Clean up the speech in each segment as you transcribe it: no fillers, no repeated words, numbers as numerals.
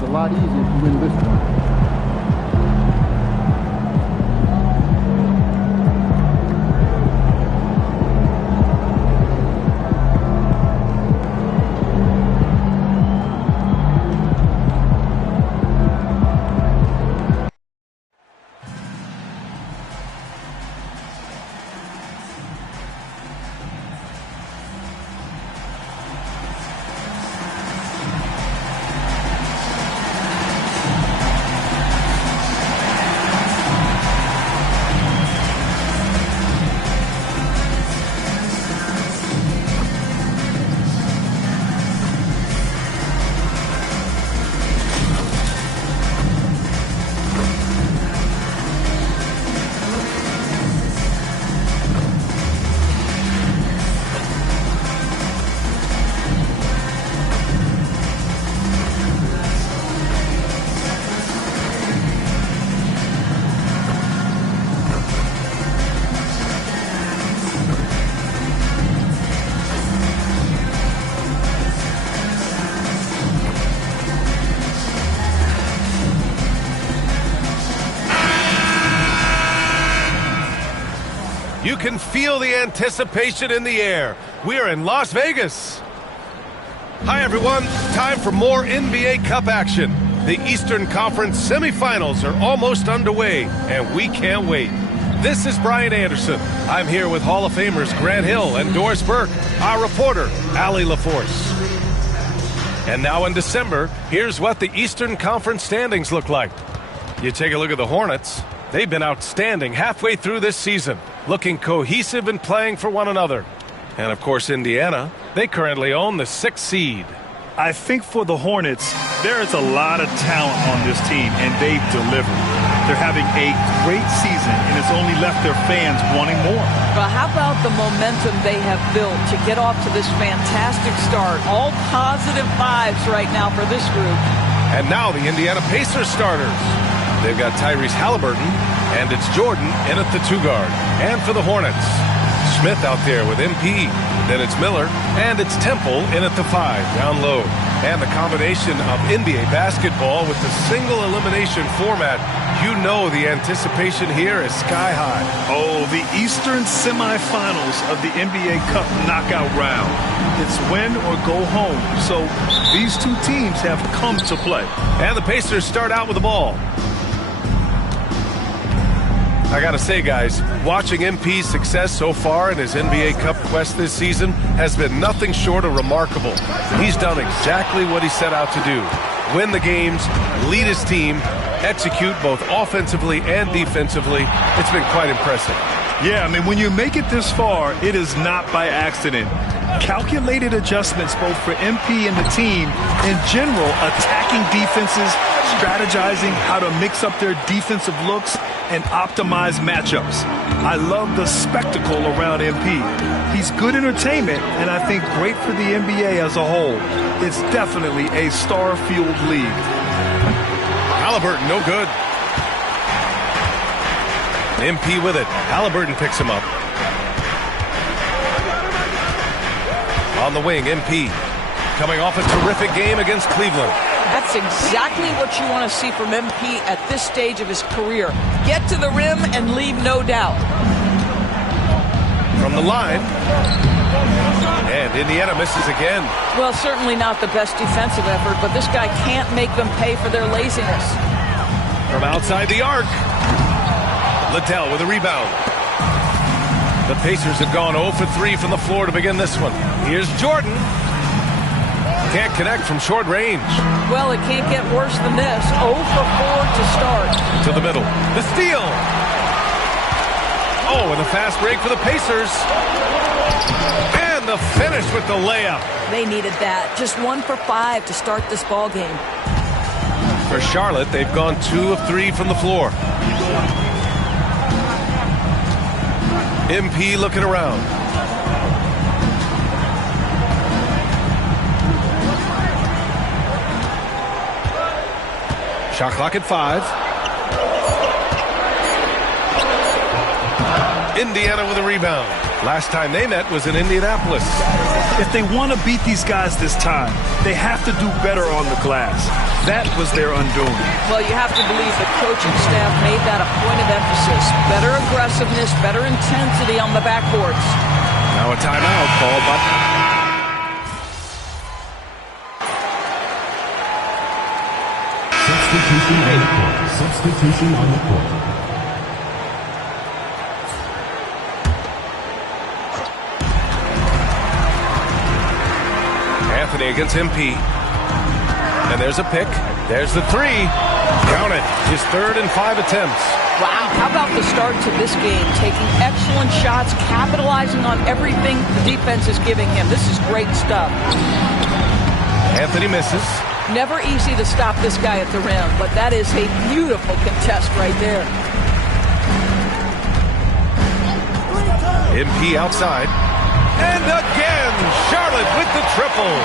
It's a lot easier if you win this one. You can feel the anticipation in the air. We're in Las Vegas. Hi, everyone. Time for more NBA Cup action. The Eastern Conference semifinals are almost underway, and we can't wait. This is Brian Anderson. I'm here with Hall of Famers Grant Hill and Doris Burke, our reporter, Allie LaForce. And now in December, here's what the Eastern Conference standings look like. You take a look at the Hornets. They've been outstanding halfway through this season, looking cohesive and playing for one another. And, of course, Indiana, they currently own the 6th seed. I think for the Hornets, there is a lot of talent on this team, and they've delivered. They're having a great season, and it's only left their fans wanting more. Well, how about the momentum they have built to get off to this fantastic start? All positive vibes right now for this group. And now the Indiana Pacers starters. They've got Tyrese Halliburton, and it's Jordan in at the 2 guard. And for the Hornets, Smith out there with MP. Then it's Miller, and it's Temple in at the 5, down low. And the combination of NBA basketball with the single elimination format, you know the anticipation here is sky high. Oh, the Eastern semifinals of the NBA Cup knockout round. It's win or go home. So these two teams have come to play. And the Pacers start out with the ball. I gotta say, guys, watching MP's success so far in his NBA Cup quest this season has been nothing short of remarkable. He's done exactly what he set out to do. Win the games, lead his team, execute both offensively and defensively. It's been quite impressive. Yeah, I mean, when you make it this far, it is not by accident. Calculated adjustments both for MP and the team. In general, attacking defenses, strategizing how to mix up their defensive looks, and optimize matchups. I love the spectacle around MP. He's good entertainment, and I think great for the NBA as a whole. It's definitely a star-fueled league. Halliburton, no good. MP with it. Halliburton picks him up. On the wing, MP. Coming off a terrific game against Cleveland. That's exactly what you want to see from MP at this stage of his career. Get to the rim and leave no doubt. From the line. And Indiana misses again. Well, certainly not the best defensive effort, but this guy can't make them pay for their laziness. From outside the arc. Liddell with a rebound. The Pacers have gone 0 for 3 from the floor to begin this one. Here's Jordan. Can't connect from short range. Well, it can't get worse than this. 0 for 4 to start. To the middle. The steal. Oh, and a fast break for the Pacers. And the finish with the layup. They needed that. Just 1 for 5 to start this ball game. For Charlotte, they've gone 2 of 3 from the floor. MP looking around. Shot clock at 5. Indiana with a rebound. Last time they met was in Indianapolis. If they want to beat these guys this time, they have to do better on the glass. That was their undoing. Well, you have to believe the coaching staff made that a point of emphasis. Better aggressiveness, better intensity on the backboards. Now a timeout called by... Substitution on the court. Substitution on the court. Anthony against MP. And there's a pick. There's the three. Count it. His 3rd and 5 attempts. Wow, how about the start to this game? Taking excellent shots, capitalizing on everything the defense is giving him. This is great stuff. Anthony misses. Never easy to stop this guy at the rim, but that is a beautiful contest right there. MP outside. And again, Charlotte with the triple.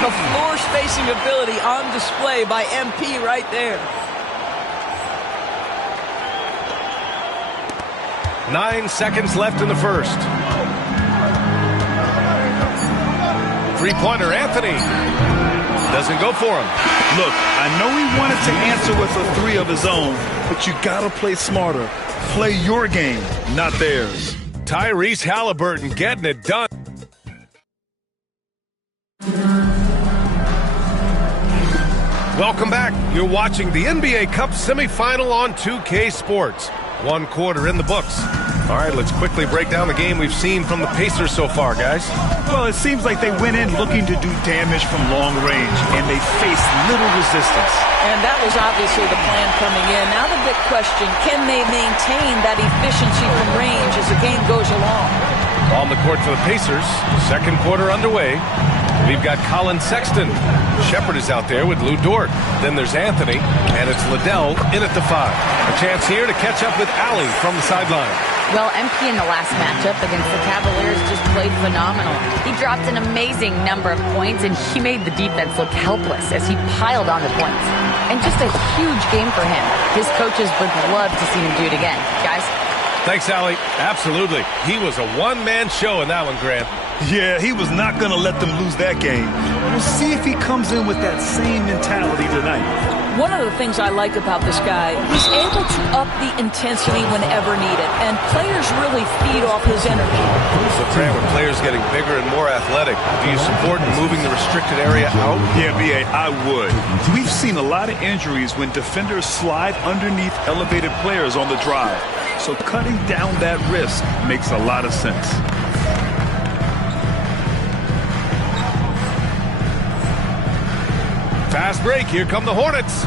The floor spacing ability on display by MP right there. 9 seconds left in the first. Three-pointer, Anthony. Doesn't go for him. Look, I know he wanted to answer with a three of his own, but you got to play smarter. Play your game, not theirs. Tyrese Halliburton getting it done. Welcome back. You're watching the NBA Cup semifinal on 2K Sports. 1 quarter in the books. All right, let's quickly break down the game we've seen from the Pacers so far, guys. Well, it seems like they went in looking to do damage from long range, and they faced little resistance. And that was obviously the plan coming in. Now the big question, can they maintain that efficiency from range as the game goes along? On the court for the Pacers, 2nd quarter underway. We've got Colin Sexton. Shepard is out there with Lou Dort. Then there's Anthony, and it's Liddell in at the 5. A chance here to catch up with Allie from the sideline. Well, MP in the last matchup against the Cavaliers just played phenomenal. He dropped an amazing number of points, and he made the defense look helpless as he piled on the points. And just a huge game for him. His coaches would love to see him do it again. Guys? Thanks, Allie. Absolutely. He was a one-man show in that one, Grant. Yeah, he was not going to let them lose that game. We'll see if he comes in with that same mentality tonight. One of the things I like about this guy, he's able to up the intensity whenever needed, and players really feed off his energy. So, Grant, with players getting bigger and more athletic, do you support moving the restricted area out? Yeah, B.A., I would. We've seen a lot of injuries when defenders slide underneath elevated players on the drive. So cutting down that risk makes a lot of sense. Fast break. Here come the Hornets.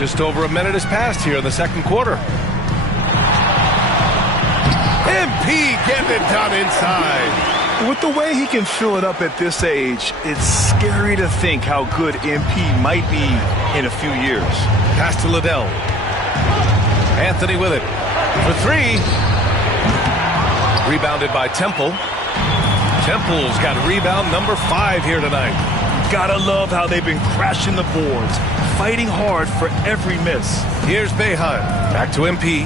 Just over a minute has passed here in the 2nd quarter. MP getting it done inside. With the way he can fill it up at this age, it's scary to think how good MP might be in a few years. Pass to Liddell. Anthony with it. For 3. Rebounded by Temple. Temple's got rebound number 5 here tonight. Gotta love how they've been crashing the boards, fighting hard for every miss. Here's Boeheim. Back to MP.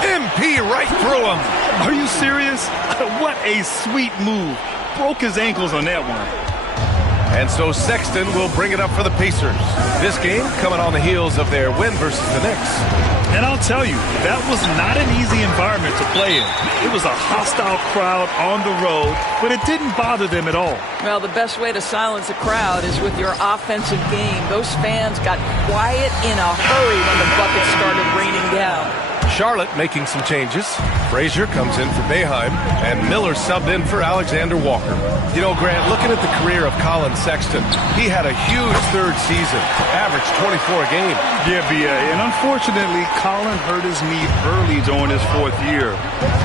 MP right through him. Are you serious? What a sweet move. Broke his ankles on that one. And so Sexton will bring it up for the Pacers. This game coming on the heels of their win versus the Knicks. And I'll tell you, that was not an easy environment to play in. It was a hostile crowd on the road, but it didn't bother them at all. Well, the best way to silence a crowd is with your offensive game. Those fans got quiet in a hurry when the buckets started raining down. Charlotte making some changes. Frazier comes in for Boeheim, and Miller subbed in for Alexander Walker. You know, Grant, looking at the career of Colin Sexton, he had a huge 3rd season, averaged 24 a game. Yeah, B.A., and unfortunately, Colin hurt his knee early during his 4th year.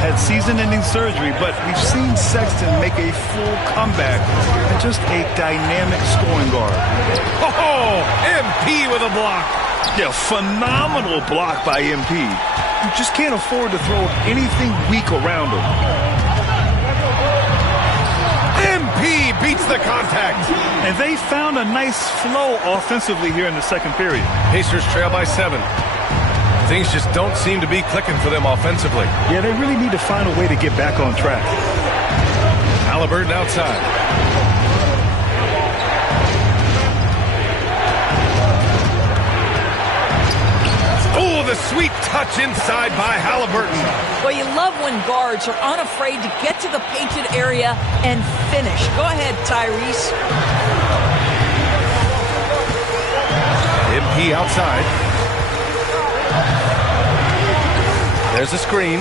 Had season-ending surgery, but we've seen Sexton make a full comeback and just a dynamic scoring guard. Oh, MP with a block. Yeah, phenomenal block by MP. You just can't afford to throw anything weak around him. MP beats the contact. And they found a nice flow offensively here in the second period. Pacers trail by 7. Things just don't seem to be clicking for them offensively. Yeah, they really need to find a way to get back on track. Haliburton outside. Oh, the sweet touch inside by Haliburton. Well, you love when guards are unafraid to get to the painted area and finish. Go ahead, Tyrese. MP outside. There's a screen.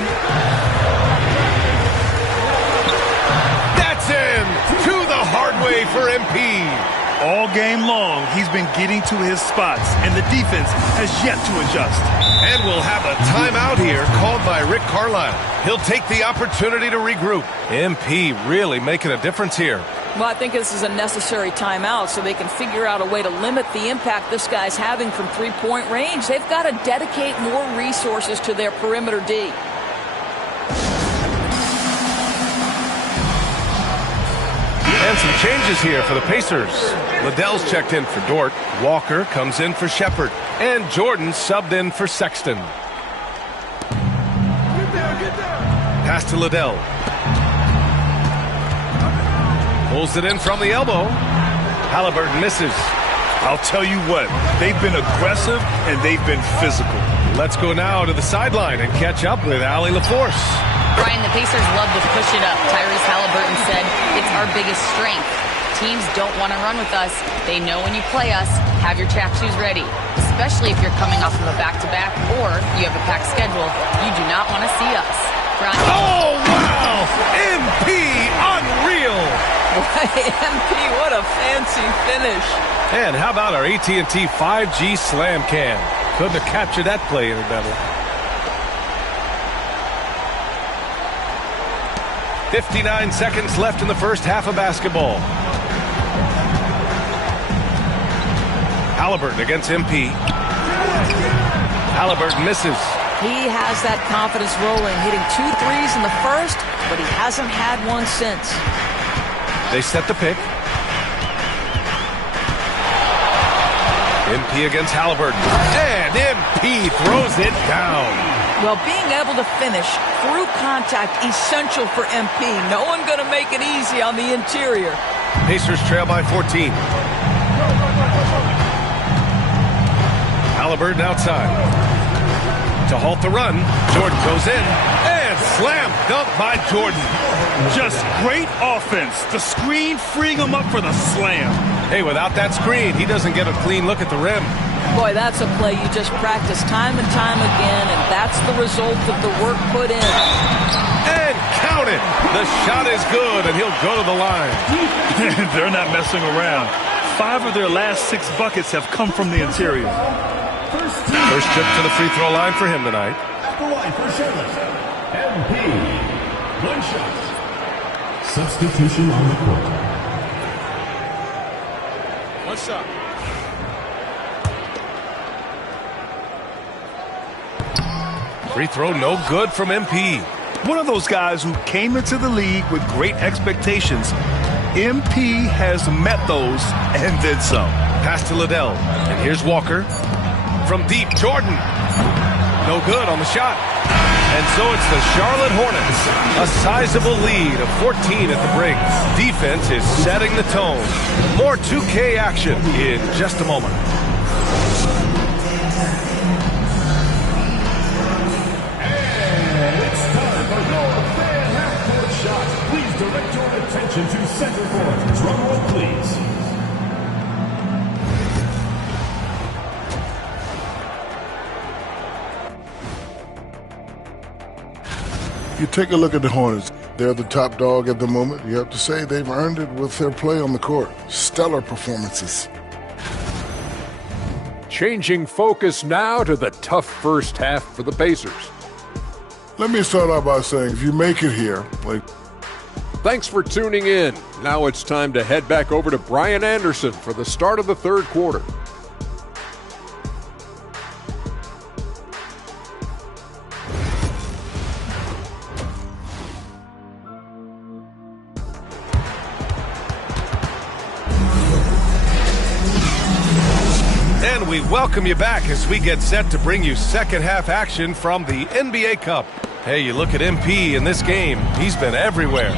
That's in! To the hard way for MP. All game long, he's been getting to his spots, and the defense has yet to adjust. And we'll have a timeout here called by Rick Carlisle. He'll take the opportunity to regroup. MP really making a difference here. Well, I think this is a necessary timeout so they can figure out a way to limit the impact this guy's having from three-point range. They've got to dedicate more resources to their perimeter D. And some changes here for the Pacers. Liddell's checked in for Dort. Walker comes in for Shepherd. And Jordan subbed in for Sexton. Pass to Liddell. Pulls it in from the elbow. Haliburton misses. I'll tell you what, they've been aggressive and they've been physical. Let's go now to the sideline and catch up with Allie LaForce. Brian, the Pacers love to push it up. Tyrese Haliburton said, it's our biggest strength. Teams don't want to run with us. They know when you play us, have your track shoes ready. Especially if you're coming off of a back-to-back or you have a packed schedule. You do not want to see us. Brian. Oh, wow! MP, unreal! MP, what a fancy finish. And how about our AT&T 5G Slam Cam? Couldn't have captured that play any better. 59 seconds left in the first half of basketball. Haliburton against MP. Haliburton misses. He has that confidence rolling, hitting 2 threes in the first, but he hasn't had one since. They set the pick. MP against Haliburton. And MP throws it down. Well, being able to finish through contact, essential for MP. No one going to make it easy on the interior. Pacers trail by 14. Haliburton outside. To halt the run, Jordan goes in. And slam dunk by Jordan. Just great offense. The screen freeing him up for the slam. Hey, without that screen, he doesn't get a clean look at the rim. Boy, that's a play you just practice time and time again, and that's the result of the work put in. And count it! The shot is good, and he'll go to the line. They're not messing around. 5 of their last 6 buckets have come from the interior. First trip to the free throw line for him tonight. At the line for Charlotte, MP. 1 shot. Substitution on the court. What's up? Free throw no good from MP. One of those guys who came into the league with great expectations. MP has met those and then some. Pass to Liddell. And here's Walker. From deep, Jordan. No good on the shot. And so it's the Charlotte Hornets. A sizable lead of 14 at the break. Defense is setting the tone. More 2K action in just a moment. And it's time for your fan half-court shot. Please direct your attention to center court. Drum roll, please. You take a look at the Hornets. They're the top dog at the moment. You have to say they've earned it with their play on the court. Stellar performances. Changing focus now to the tough first half for the Pacers. Let me start out by saying, if you make it here, Thanks for tuning in. Now it's time to head back over to Brian Anderson for the start of the third quarter. And we welcome you back as we get set to bring you second half action from the NBA Cup. Hey, you look at MP in this game, he's been everywhere.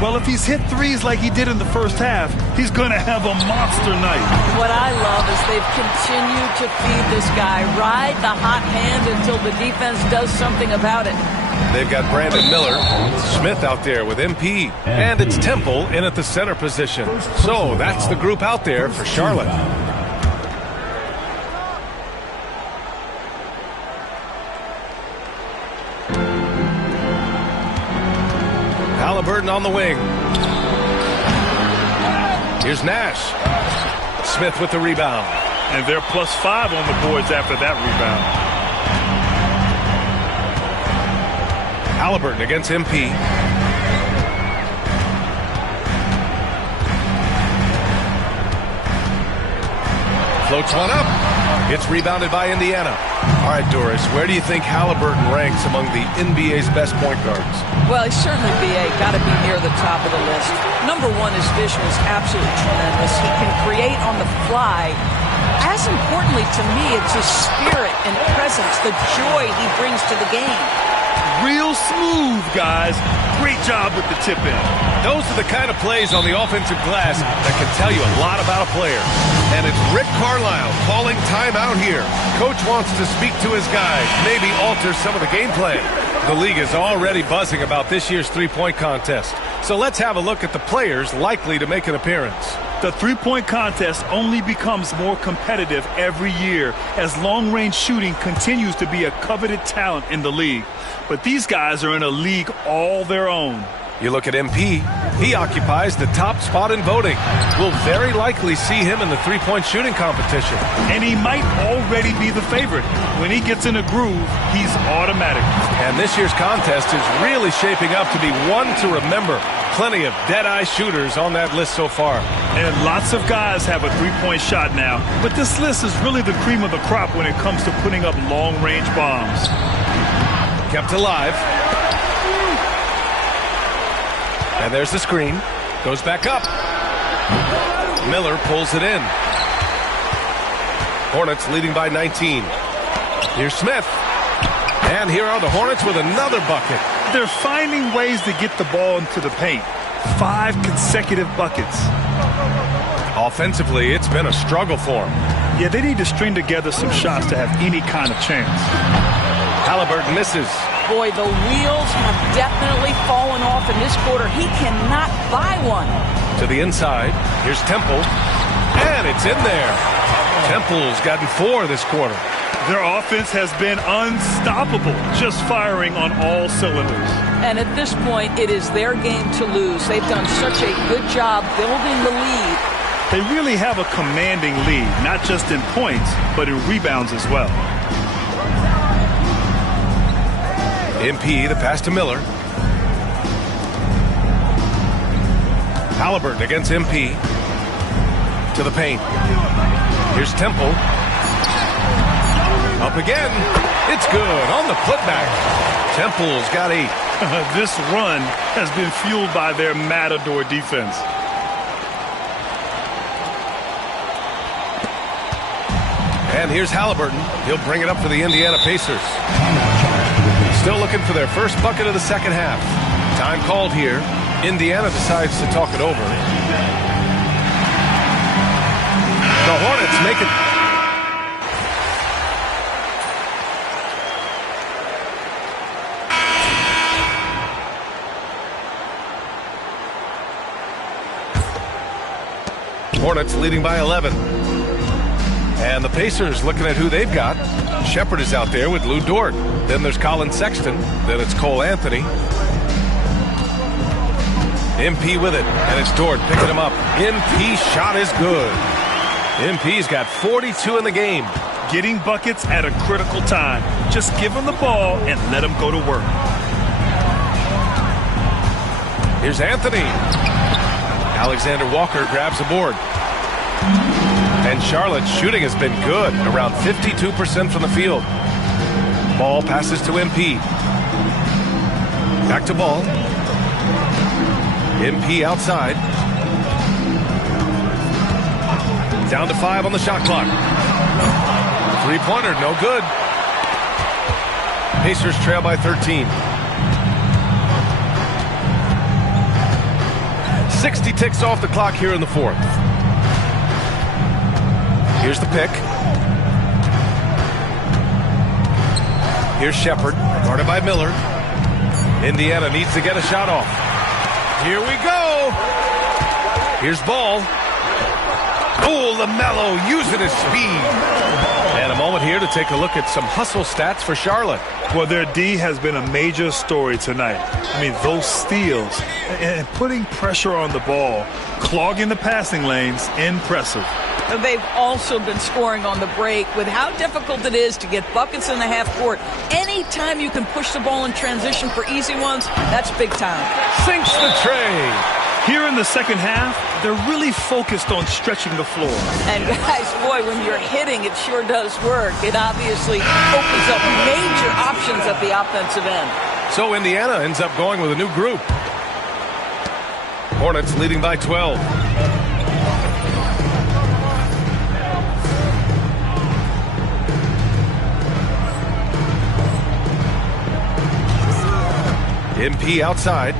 Well, if he's hit threes like he did in the first half, he's going to have a monster night. What I love is they've continued to feed this guy, ride the hot hand until the defense does something about it. They've got Brandon Miller, Smith out there with MP, and it's Temple in at the center position. So that's the group out there for Charlotte. Halliburton on the wing. Here's Nash. Smith with the rebound. And they're +5 on the boards after that rebound. Halliburton against MP. Floats one up. It's rebounded by Indiana. All right, Doris, where do you think Halliburton ranks among the NBA's best point guards? Well, he's certainly, B.A., got to be near the top of the list. Number one, his vision is absolutely tremendous. He can create on the fly. As importantly to me, it's his spirit and presence, the joy he brings to the game. Real smooth, guys. Great job with the tip in. Those are the kind of plays on the offensive glass that can tell you a lot about a player. And it's Rick Carlisle calling timeout here. Coach wants to speak to his guys, maybe alter some of the game plan. The league is already buzzing about this year's three-point contest. So let's have a look at the players likely to make an appearance. The three-point contest only becomes more competitive every year as long-range shooting continues to be a coveted talent in the league. But these guys are in a league all their own. You look at MP, he occupies the top spot in voting. We'll very likely see him in the three-point shooting competition. And he might already be the favorite. When he gets in a groove, he's automatic. And this year's contest is really shaping up to be one to remember. Plenty of dead-eye shooters on that list so far. And lots of guys have a three-point shot now. But this list is really the cream of the crop when it comes to putting up long-range bombs. Kept alive. And there's the screen. Goes back up. Miller pulls it in. Hornets leading by 19. Here's Smith. And here are the Hornets with another bucket. They're finding ways to get the ball into the paint. 5 consecutive buckets. Offensively, it's been a struggle for them. Yeah, they need to string together some shots to have any kind of chance. Halliburton misses. Boy, the wheels have definitely fallen off in this quarter. He cannot buy one. To the inside. Here's Temple. And it's in there. Temple's gotten 4 this quarter. Their offense has been unstoppable, just firing on all cylinders. And at this point, it is their game to lose. They've done such a good job building the lead. They really have a commanding lead, not just in points, but in rebounds as well. MP, the pass to Miller. Halliburton against MP. To the paint. Here's Temple. Up again. It's good on the putback. Temple's got 8. This run has been fueled by their Matador defense. And here's Halliburton. He'll bring it up for the Indiana Pacers. Still looking for their first bucket of the second half. Time called here. Indiana decides to talk it over. The Hornets make it. Hornets leading by 11. And the Pacers looking at who they've got. Shepherd is out there with Lou Dort. Then there's Colin Sexton. Then it's Cole Anthony. MP with it. And it's Dort picking him up. MP's shot is good. MP's got 42 in the game. Getting buckets at a critical time. Just give him the ball and let him go to work. Here's Anthony. Alexander Walker grabs the board. And Charlotte's shooting has been good, around 52% from the field. Ball passes to MP. Back to Ball. MP outside. Down to 5 on the shot clock. Three-pointer, no good. Pacers trail by 13. 60 ticks off the clock here in the fourth. Here's the pick. Here's Shepard, guarded by Miller. Indiana needs to get a shot off. Here we go. Here's Ball. Oh, LaMelo using his speed. And a moment here to take a look at some hustle stats for Charlotte. Well, their D has been a major story tonight. I mean, those steals and putting pressure on the ball, clogging the passing lanes, impressive. They've also been scoring on the break. With how difficult it is to get buckets in the half court, anytime you can push the ball in transition for easy ones, that's big time. Sinks the tray. Here in the second half, they're really focused on stretching the floor. And guys, boy, when you're hitting, it sure does work. It obviously opens up major options at the offensive end. So Indiana ends up going with a new group. Hornets leading by 12. MP outside.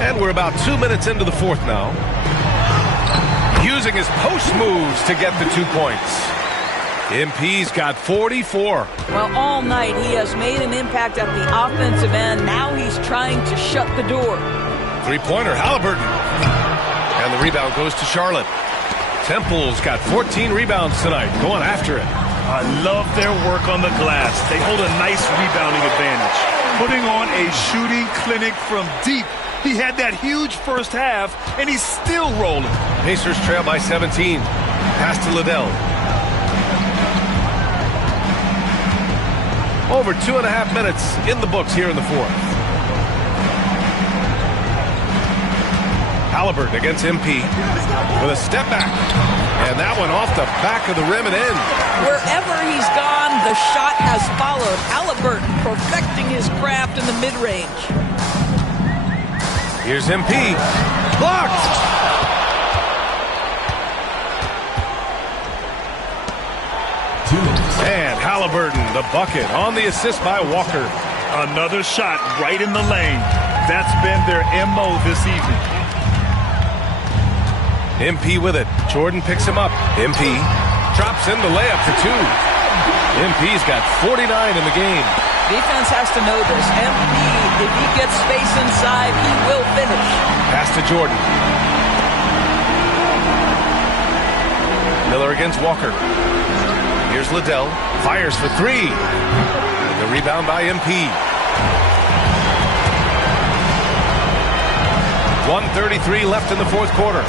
And we're about 2 minutes into the fourth now. Using his post moves to get the 2 points. MP's got 44. Well, all night he has made an impact at the offensive end. Now he's trying to shut the door. Three-pointer, Halliburton. And the rebound goes to Charlotte. Temple's got 14 rebounds tonight, going after it. I love their work on the glass. They hold a nice rebounding advantage. Putting on a shooting clinic from deep. He had that huge first half, and he's still rolling. Pacers trail by 17. Pass to Liddell. Over 2.5 minutes in the books here in the fourth. Halliburton against MP with a step back. And that one off the back of the rim and in. Wherever he's gone, the shot has followed. Halliburton perfecting his craft in the mid-range. Here's MP. Blocked! And Halliburton, the bucket, on the assist by Walker. Another shot right in the lane. That's been their MO this evening. MP with it. Jordan picks him up. MP drops in the layup for 2. MP's got 49 in the game. Defense has to know this. MP, if he gets space inside, he will finish. Pass to Jordan. Miller against Walker. Here's Liddell. Fires for 3. The rebound by MP. 1:33 left in the fourth quarter.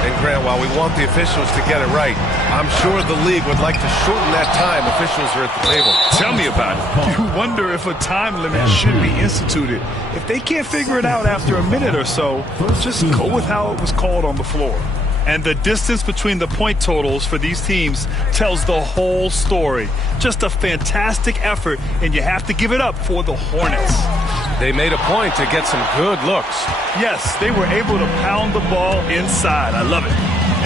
And Grant, while we want the officials to get it right, I'm sure the league would like to shorten that time officials are at the table. Tell me about it. You wonder if a time limit should be instituted. If they can't figure it out after a minute or so, just go with how it was called on the floor. And the distance between the point totals for these teams tells the whole story. Just a fantastic effort, and you have to give it up for the Hornets. They made a point to get some good looks. Yes, they were able to pound the ball inside. I love it.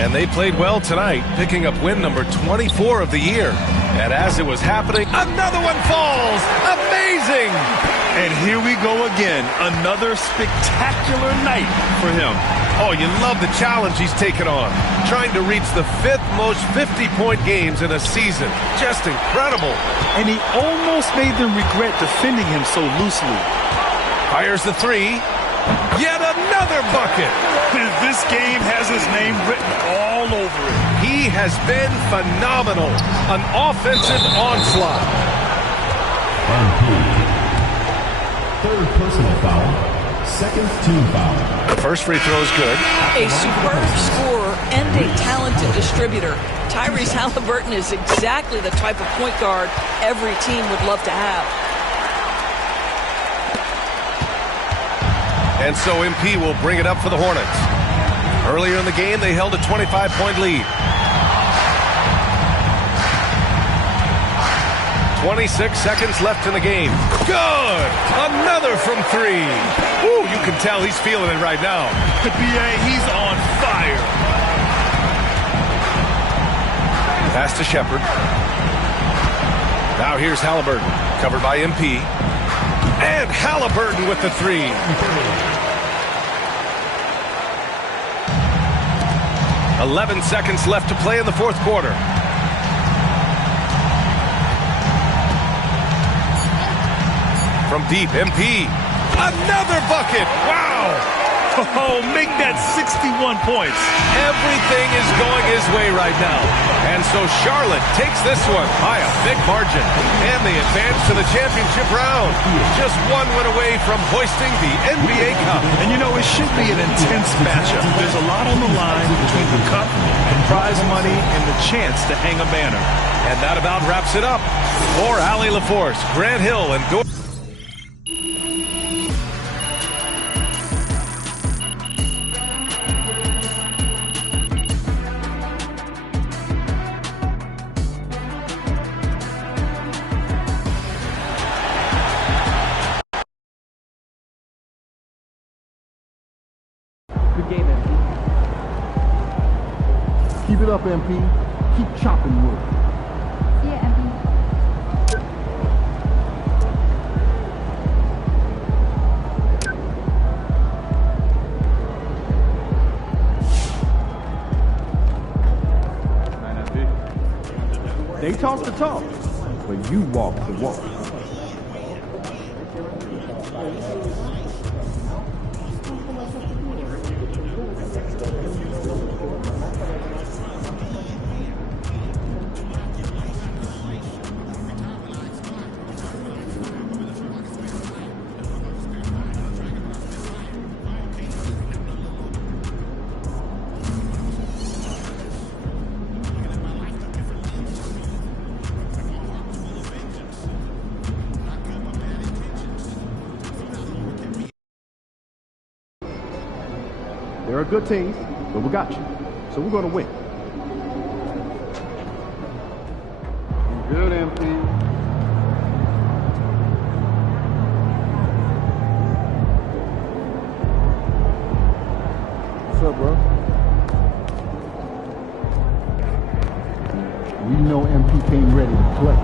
And they played well tonight, picking up win number 24 of the year. And as it was happening, another one falls! Amazing! And here we go again. Another spectacular night for him. Oh, you love the challenge he's taken on. Trying to reach the 5th most 50-point games in a season. Just incredible. And he almost made them regret defending him so loosely. Fires the 3. Yet another bucket. This game has his name written all over it. He has been phenomenal. An offensive onslaught. Third personal foul. Second team foul. The first free throw is good. A superb scorer and a talented distributor. Tyrese Halliburton is exactly the type of point guard every team would love to have. And so MP will bring it up for the Hornets. Earlier in the game, they held a 25-point lead. 26 seconds left in the game. Good! Another from three. Ooh, you can tell he's feeling it right now. B.A., he's on fire. Pass to Shepard. Now here's Halliburton, covered by MP. And Halliburton with the three. "11 seconds left to play in the fourth quarter. From deep, MP. Another bucket! Wow! Oh, make that 61 points. Everything is going his way right now. And so Charlotte takes this one by a big margin. And they advance to the championship round. Just one win away from hoisting the NBA Cup. And you know, it should be an intense matchup. There's a lot on the line between the cup, the prize money, and the chance to hang a banner. And that about wraps it up. For Allie LaForce, Grant Hill, and Dor Good game, MP. Keep it up, MP. Keep chopping wood. See ya, MP. They talk the talk, but you walk the walk. They're a good team, but we got you. So we're going to win. Good, MP. What's up, bro? We know MP came ready to play.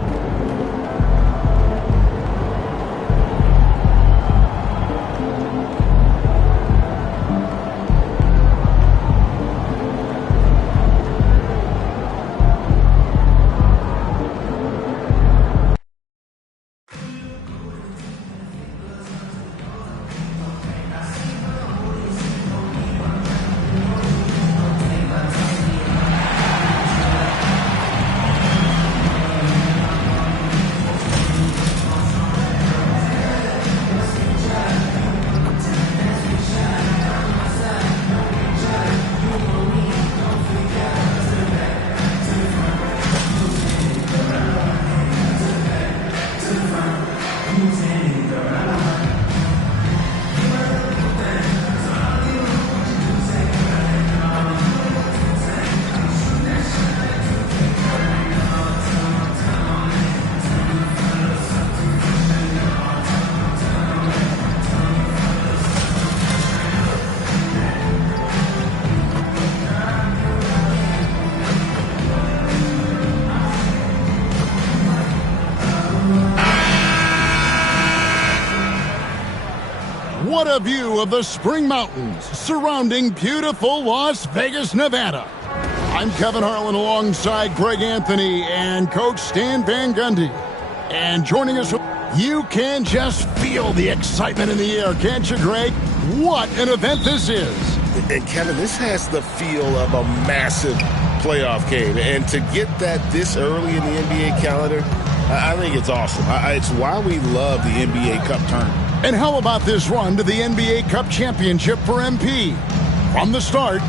What a view of the Spring Mountains surrounding beautiful Las Vegas, Nevada. I'm Kevin Harlan alongside Greg Anthony and Coach Stan Van Gundy. And joining us, you can just feel the excitement in the air, can't you, Greg? What an event this is. And Kevin, this has the feel of a massive playoff game. And to get that this early in the NBA calendar, I think it's awesome. It's why we love the NBA Cup tournament. And how about this run to the NBA Cup Championship for MP? From the start,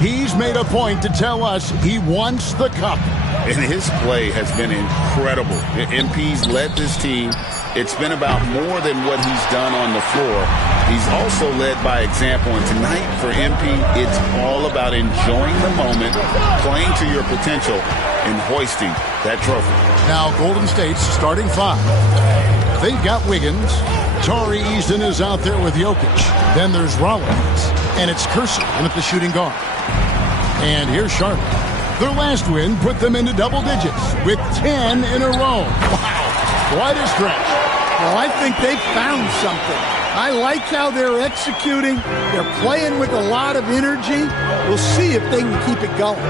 he's made a point to tell us he wants the cup. And his play has been incredible. MP's led this team. It's been about more than what he's done on the floor. He's also led by example. And tonight for MP, it's all about enjoying the moment, playing to your potential, and hoisting that trophy. Now Golden State's starting 5. They've got Wiggins. Tari Eason is out there with Jokic. Then there's Rollins. And it's Kersey in at the shooting guard. And here's Charlotte. Their last win put them into double digits with 10 in a row. Wow, quite a stretch. Well, I think they've found something. I like how they're executing. They're playing with a lot of energy. We'll see if they can keep it going.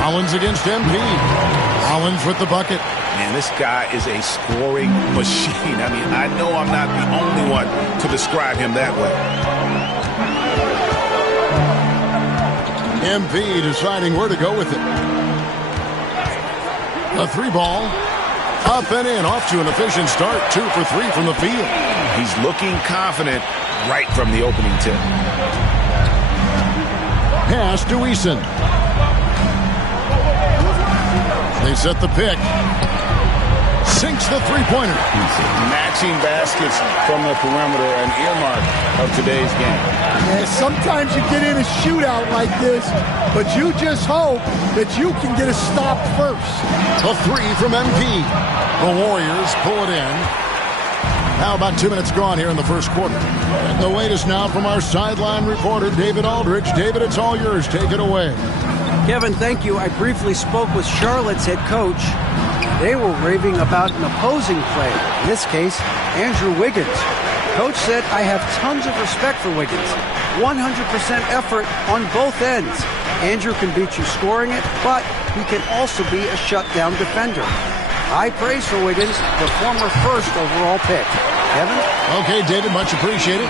Rollins against MP. Rollins with the bucket. Man, this guy is a scoring machine. I mean, I know I'm not the only one to describe him that way. MP deciding where to go with it. A 3-ball. Up and in, off to an efficient start. 2 for 3 from the field. He's looking confident right from the opening tip. Pass to Eason. They set the pick. Sinks the three-pointer. Matching baskets from the perimeter, an earmark of today's game. Yeah, sometimes you get in a shootout like this, but you just hope that you can get a stop first. A 3 from MP. The Warriors pull it in. Now about 2 minutes gone here in the first quarter. And the latest now from our sideline reporter, David Aldridge. David, it's all yours. Take it away. Kevin, thank you. I briefly spoke with Charlotte's head coach. They were raving about an opposing player, in this case, Andrew Wiggins. Coach said, I have tons of respect for Wiggins. 100% effort on both ends. Andrew can beat you scoring it, but he can also be a shutdown defender. High praise for Wiggins, the former first overall pick. Kevin? Okay, David, much appreciated.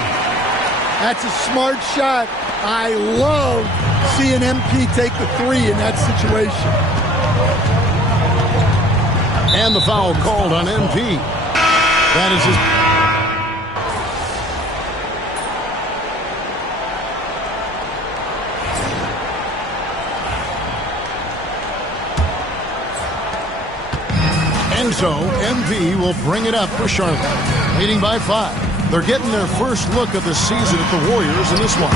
That's a smart shot. I love seeing MP take the 3 in that situation. And the foul called on MP. That is his... And so, MP will bring it up for Charlotte, leading by 5. They're getting their first look of the season at the Warriors in this one.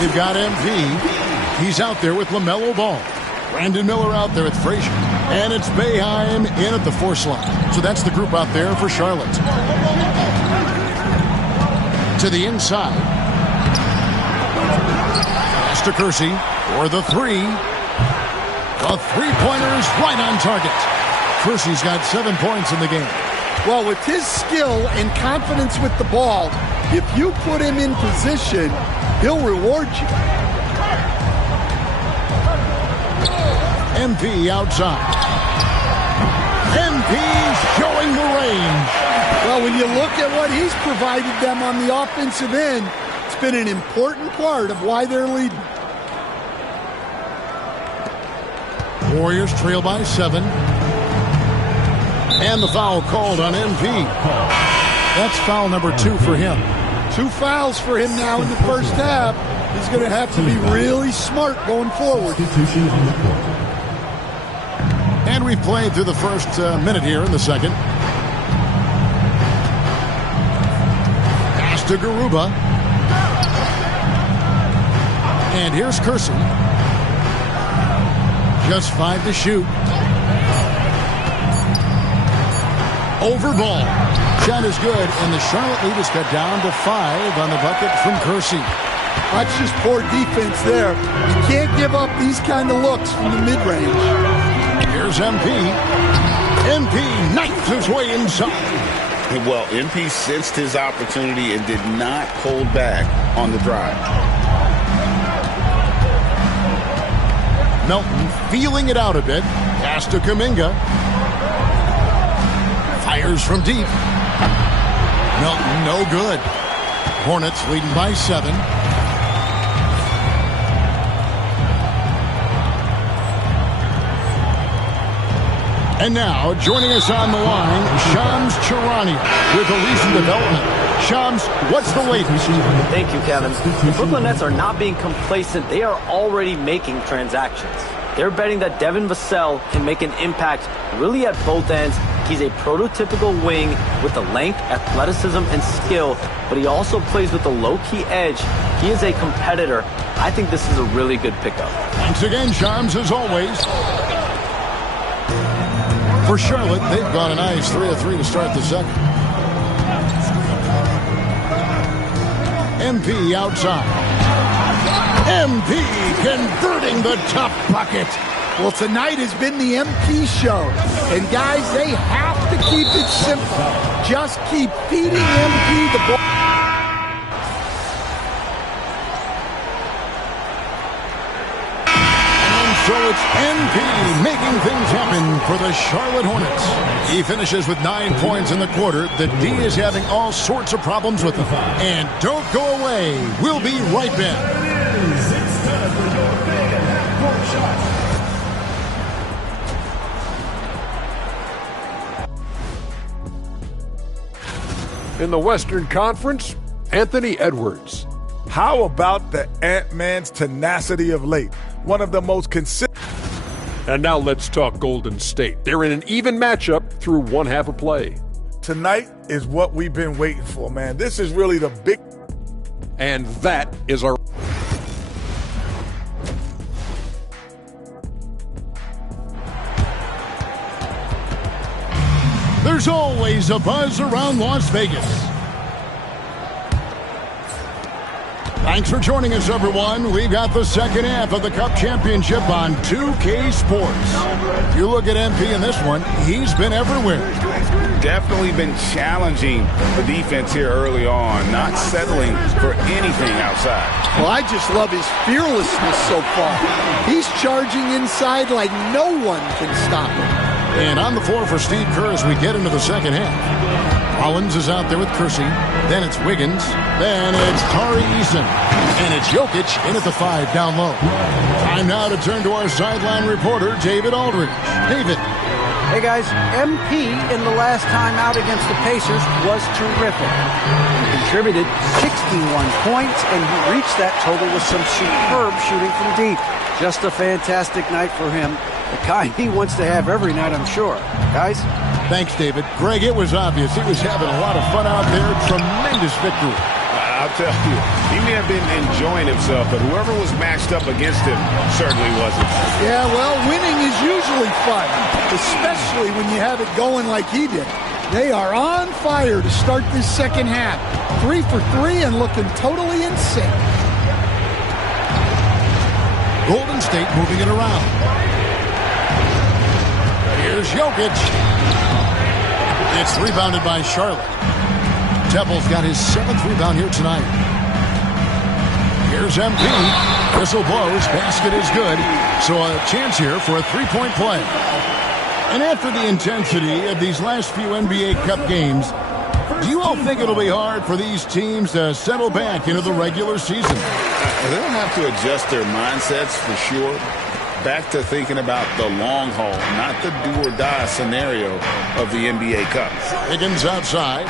They've got MP. He's out there with LaMelo Ball. Brandon Miller out there with Frazier. And it's Boeheim in at the 4 slot. So that's the group out there for Charlotte. To the inside. Pass to Kersey for the 3. The 3-pointer's right on target. Kersey's got 7 points in the game. Well, with his skill and confidence with the ball, if you put him in position, he'll reward you. MP outside. MP's showing the range. Well, when you look at what he's provided them on the offensive end, it's been an important part of why they're leading. Warriors trail by 7. And the foul called on MP. That's foul number 2 for him. 2 fouls for him now in the first half. He's going to have to be really smart going forward. And we've played through the first minute here in the second. Pass to Garuba. And here's Kersey. Just 5 to shoot. Over ball. Shot is good, and the Charlotte lead is cut down to 5 on the bucket from Kersey. That's just poor defense there. You can't give up these kind of looks from the mid-range. Here's MP. MP knifes his way inside. Well, MP sensed his opportunity and did not hold back on the drive. Melton feeling it out a bit. Pass to Kuminga. Fires from deep. Melton no good. Hornets leading by 7. And now, joining us on the line, Shams Charania with a recent development. Shams, what's the latest? Thank you, Kevin. The Brooklyn Nets are not being complacent. They are already making transactions. They're betting that Devin Vassell can make an impact really at both ends. He's a prototypical wing with the length, athleticism, and skill, but he also plays with a low-key edge. He is a competitor. I think this is a really good pickup. Thanks again, Charms, as always. For Charlotte, they've gone a nice 3 of 3 to start the second. MP outside. MP converting the tough bucket. Well, tonight has been the MP show. And, guys, they have to keep it simple. Just keep feeding MP the ball. And so it's MP making things happen for the Charlotte Hornets. He finishes with 9 points in the quarter. The D is having all sorts of problems with him. And don't go away. We'll be right back. In the Western Conference, Anthony Edwards. How about the Ant-Man's tenacity of late? One of the most consistent. And now let's talk Golden State. They're in an even matchup through one half of play. Tonight is what we've been waiting for, man. This is really the big. And that is our. There's always a buzz around Las Vegas. Thanks for joining us, everyone. We've got the second half of the Cup Championship on 2K Sports. You look at MP in this one, he's been everywhere. Definitely been challenging the defense here early on, not settling for anything outside. Well, I just love his fearlessness so far. He's charging inside like no one can stop him. And on the floor for Steve Kerr as we get into the second half. Rollins is out there with Kersey. Then it's Wiggins. Then it's Tari Eason. And it's Jokic in at the 5 down low. Time now to turn to our sideline reporter, David Aldridge. David. Hey, guys. MP in the last time out against the Pacers was terrific. He contributed 61 points, and he reached that total with some superb shooting from deep. Just a fantastic night for him. The kind he wants to have every night, I'm sure. Guys? Thanks, David. Greg, it was obvious he was having a lot of fun out there. Tremendous victory. I'll tell you, he may have been enjoying himself, but whoever was matched up against him certainly wasn't. Yeah, well, winning is usually fun, especially when you have it going like he did. They are on fire to start this second half. 3 for 3 and looking totally in sync. Golden State moving it around. Here's Jokic. It's rebounded by Charlotte. Temple's got his 7th rebound here tonight. Here's MP. Whistle blows. Basket is good. So a chance here for a 3-point play. And after the intensity of these last few NBA Cup games, do you all think it'll be hard for these teams to settle back into the regular season? They'll have to adjust their mindsets for sure. Back to thinking about the long haul, not the do-or-die scenario of the NBA Cup. Higgins outside.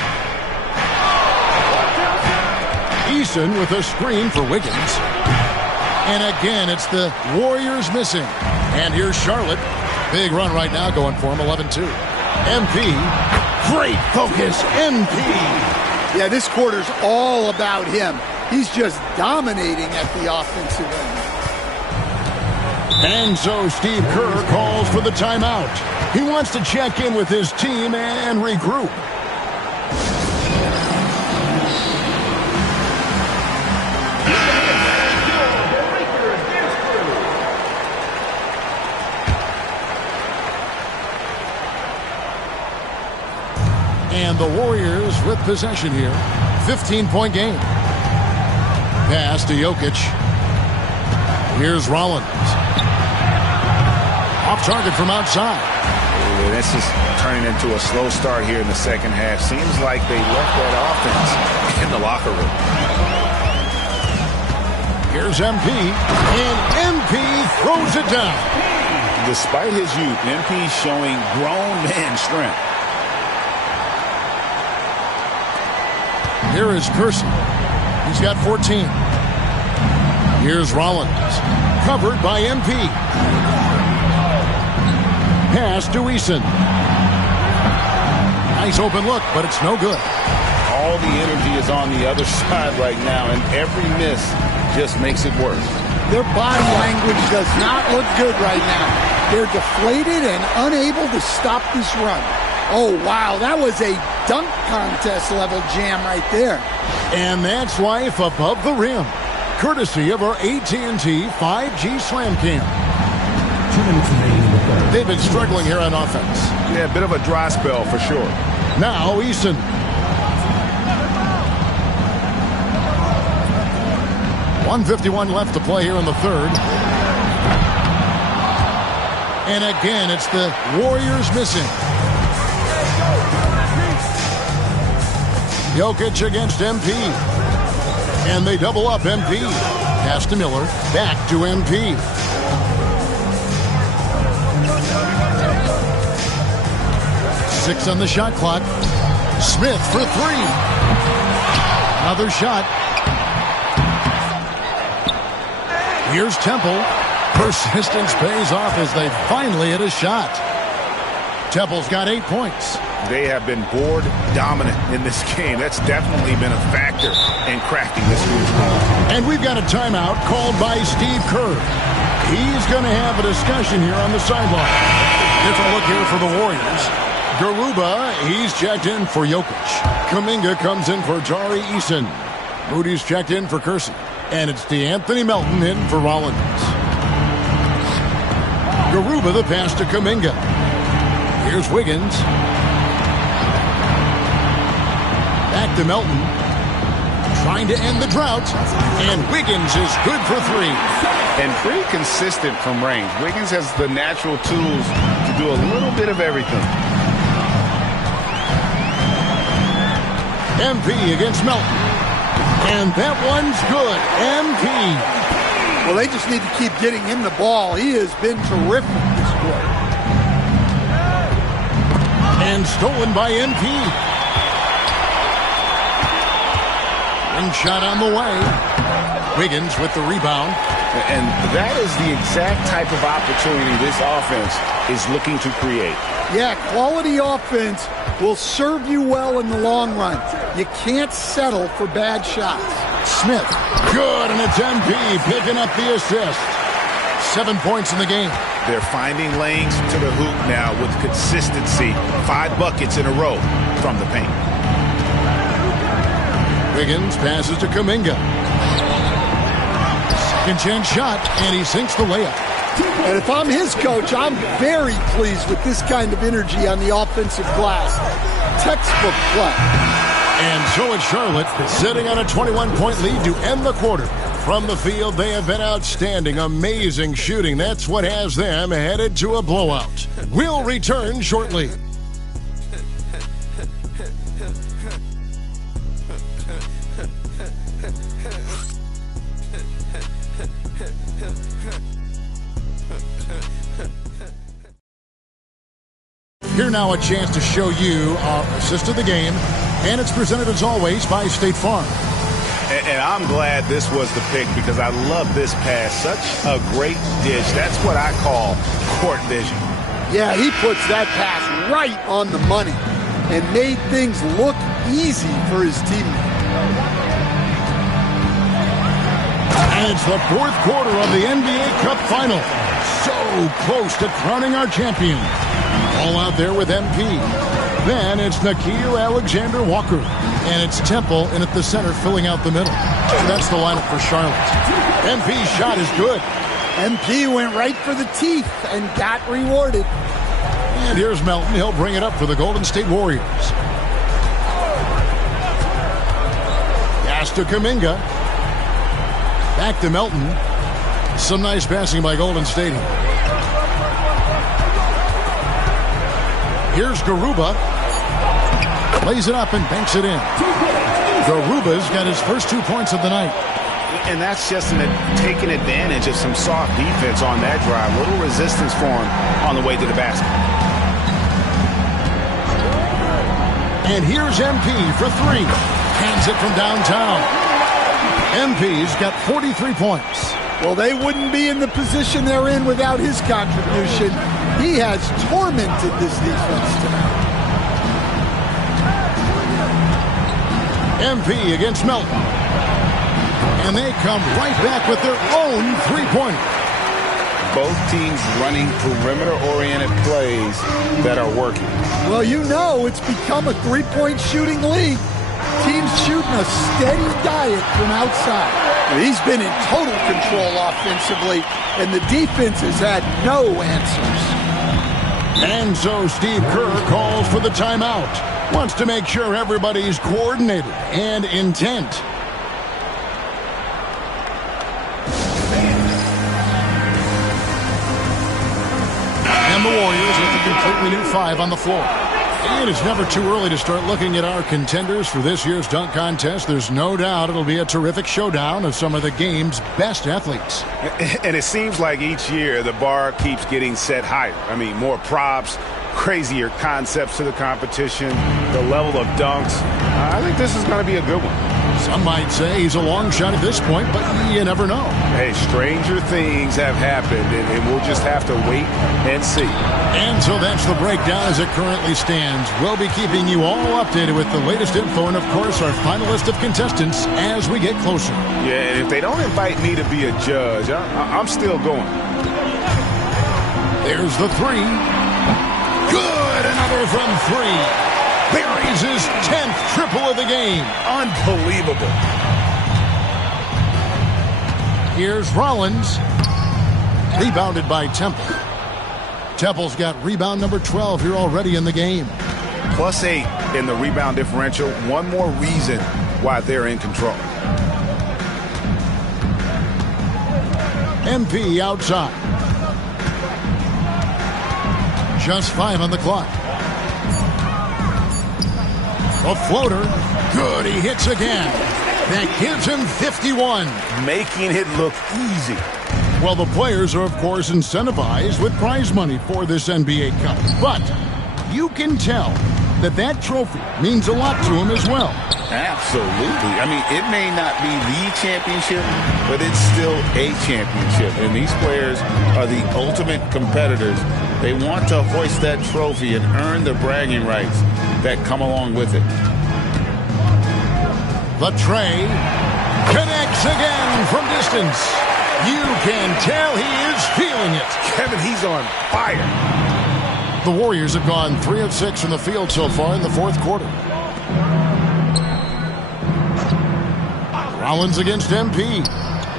Eason with a screen for Wiggins. And again, it's the Warriors missing. And here's Charlotte. Big run right now going for him, 11-2. MP. Great focus, MP. Yeah, this quarter's all about him. He's just dominating at the offensive end. And so Steve Kerr calls for the timeout. He wants to check in with his team and regroup. And the Warriors with possession here. 15-point game. Pass to Jokic. Here's Rollins. Off target from outside. This is turning into a slow start here in the second half. Seems like they left that offense in the locker room. Here's MP. And MP throws it down. Despite his youth, MP showing grown man strength. Here is Kersey. He's got 14. Here's Rollins. Covered by MP. Pass to Eason. Nice open look, but it's no good. All the energy is on the other side right now, and every miss just makes it worse. Their body language does not look good right now. They're deflated and unable to stop this run. Oh, wow, that was a dunk contest level jam right there. And that's life above the rim, courtesy of our AT&T 5G Slam Cam. 2 minutes remaining in the third. They've been struggling here on offense. Yeah, a bit of a dry spell for sure. Now Eason. .151 left to play here in the third. And again, it's the Warriors missing. Jokic against MP. And they double up MP. Pass to Miller. Back to MP. Six on the shot clock. Smith for three. Another shot. Here's Temple. Persistence pays off as they finally hit a shot. Temple's got 8 points. They have been board dominant in this game. That's definitely been a factor in cracking this huge run. And we've got a timeout called by Steve Kerr. He's going to have a discussion here on the sideline. Different look here for the Warriors. Garuba, he's checked in for Jokic. Kuminga comes in for Tari Eason. Moody's checked in for Kersey. And it's DeAnthony Melton in for Rollins. Garuba the pass to Kuminga. Here's Wiggins. Back to Melton. Trying to end the drought. And Wiggins is good for three. And pretty consistent from range. Wiggins has the natural tools to do a little bit of everything. MP against Melton. And that one's good. MP. Well, they just need to keep getting him the ball. He has been terrific this quarter. And stolen by MP. Ring shot on the way. Wiggins with the rebound. And that is the exact type of opportunity this offense is looking to create. Yeah, quality offense will serve you well in the long run. You can't settle for bad shots. Smith, good, and it's MP picking up the assist. 7 points in the game. They're finding lanes to the hoop now with consistency. 5 buckets in a row from the paint. Wiggins passes to Kuminga. Second chance shot, and he sinks the layup. And if I'm his coach, I'm very pleased with this kind of energy on the offensive glass. Textbook play. And so it's Charlotte sitting on a 21-point lead to end the quarter. From the field, they have been outstanding. Amazing shooting. That's what has them headed to a blowout. We'll return shortly. Here now a chance to show you our assist of the game, and it's presented as always by State Farm. And I'm glad this was the pick because I love this pass. Such a great dish. That's what I call court vision. Yeah, he puts that pass right on the money and made things look easy for his teammate. And it's the fourth quarter of the NBA Cup Final. So close to crowning our champion. All out there with MP. Then it's Nickeil Alexander-Walker. And it's Temple in at the center filling out the middle. So that's the lineup for Charlotte. MP's shot is good. MP went right for the teeth and got rewarded. And here's Melton. He'll bring it up for the Golden State Warriors. Pass to Kuminga. Back to Melton. Some nice passing by Golden State. Here's Garuba. Lays it up and banks it in. Garuba's got his first 2 points of the night. And that's just taking advantage of some soft defense on that drive. Little resistance for him on the way to the basket. And here's MP for three. Hands it from downtown. MP's got 43 points. Well, they wouldn't be in the position they're in without his contribution. He has tormented this defense tonight. MP against Melton. And they come right back with their own three-pointer. Both teams running perimeter-oriented plays that are working. Well, you know it's become a three-point shooting league. Teams shooting a steady diet from outside. He's been in total control offensively, and the defense has had no answers. And so Steve Kerr calls for the timeout. Wants to make sure everybody's coordinated and intent. And the Warriors with a completely new 5 on the floor. And it's never too early to start looking at our contenders for this year's dunk contest. There's no doubt it'll be a terrific showdown of some of the game's best athletes. And it seems like each year the bar keeps getting set higher. I mean, more props, crazier concepts to the competition, the level of dunks. I think this is going to be a good one. Some might say he's a long shot at this point, but you never know. Hey, stranger things have happened, and we'll just have to wait and see. And so that's the breakdown as it currently stands. We'll be keeping you all updated with the latest info and, of course, our final list of contestants as we get closer. Yeah, and if they don't invite me to be a judge, I'm still going. There's the 3. Good, another from 3. Buries his 10th triple of the game. Unbelievable. Here's Rollins. Rebounded by Temple. Temple's got rebound number 12 here already in the game. +8 in the rebound differential. One more reason why they're in control. MP outside. Just 5 on the clock. A floater. Good, he hits again. That gives him 51. Making it look easy. Well, the players are, of course, incentivized with prize money for this NBA Cup. But you can tell that that trophy means a lot to them as well. Absolutely. I mean, it may not be the championship, but it's still a championship. And these players are the ultimate competitors. They want to hoist that trophy and earn the bragging rights that come along with it. The tray connects again from distance. You can tell he is feeling it. Kevin, he's on fire. The Warriors have gone 3 of 6 from the field so far in the fourth quarter. Rollins against MP.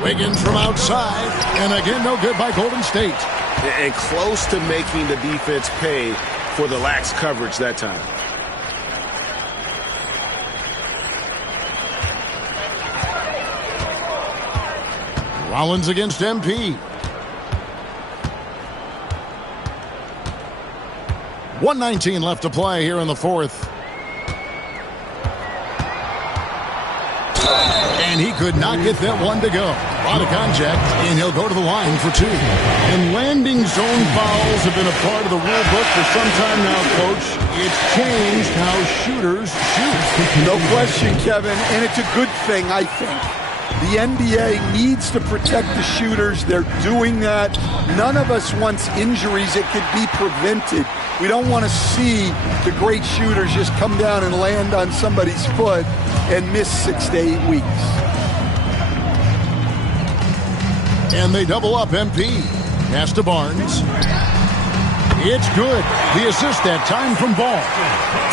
Wiggins from outside. And again, no good by Golden State. And close to making the defense pay for the lax coverage that time. Rollins against MP. 1:19 left to play here in the fourth. And he could not get that one to go. A lot of contact, and he'll go to the line for 2. And landing zone fouls have been a part of the rule book for some time now, Coach. It's changed how shooters shoot. No question, Kevin, and it's a good thing, I think. The NBA needs to protect the shooters. They're doing that. None of us wants injuries that could be prevented. We don't want to see the great shooters just come down and land on somebody's foot and miss 6 to 8 weeks. And they double up MP. Pass to Barnes. It's good. The assist that time from Ball.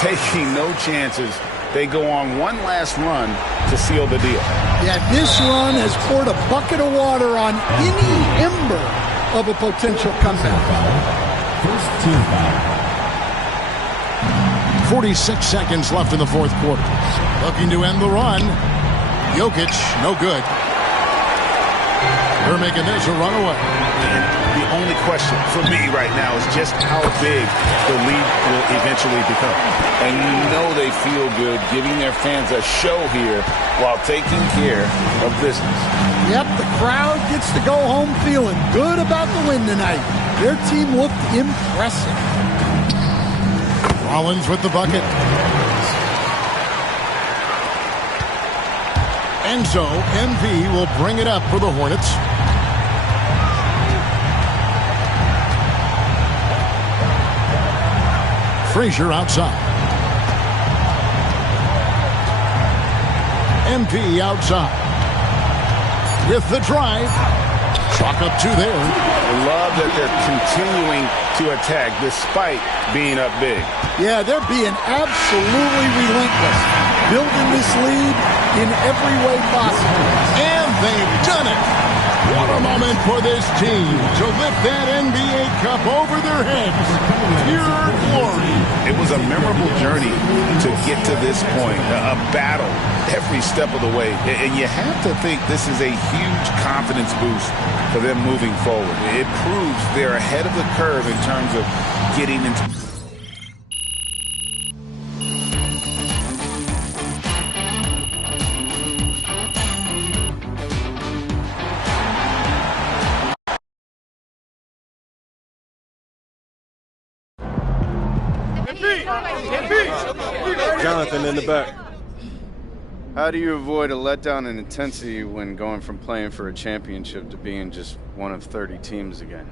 Taking no chances. They go on one last run to seal the deal. Yeah, this run has poured a bucket of water on any ember of a potential comeback. First team foul. 46 seconds left in the fourth quarter. Looking to end the run. Jokic, no good. They're making this a runaway. And the only question for me right now is just how big the lead will eventually become. And you know they feel good giving their fans a show here while taking care of business. Yep, the crowd gets to go home feeling good about the win tonight. Their team looked impressive. Rollins with the bucket. And so MP will bring it up for the Hornets. Frazier outside. MP outside. With the drive. Chalk up 2 there. I love that they're continuing to attack despite being up big. Yeah, they're being absolutely relentless. Building this lead in every way possible. And they've done it. What a moment for this team to lift that NBA Cup over their heads. Pure glory. It was a memorable journey to get to this point, a battle every step of the way. And you have to think this is a huge confidence boost for them moving forward. It proves they're ahead of the curve in terms of getting into... Jonathan in the back. How do you avoid a letdown in intensity when going from playing for a championship to being just one of 30 teams again?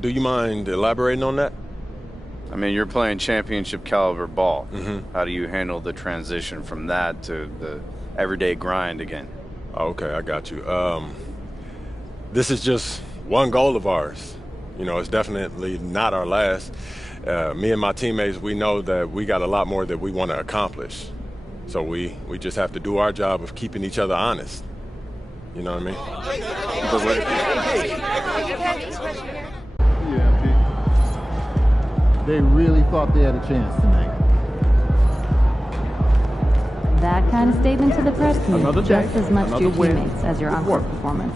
Do you mind elaborating on that? I mean, you're playing championship caliber ball. How do you handle the transition from that to the everyday grind again? Okay, I got you. This is just one goal of ours. You know, it's definitely not our last. Me and my teammates, we know that we got a lot more that we want to accomplish. So we just have to do our job of keeping each other honest. You know what I mean? They really thought they had a chance tonight. That kind of statement to the press can Another mean just day, as much to another your win, teammates as your on-court performance.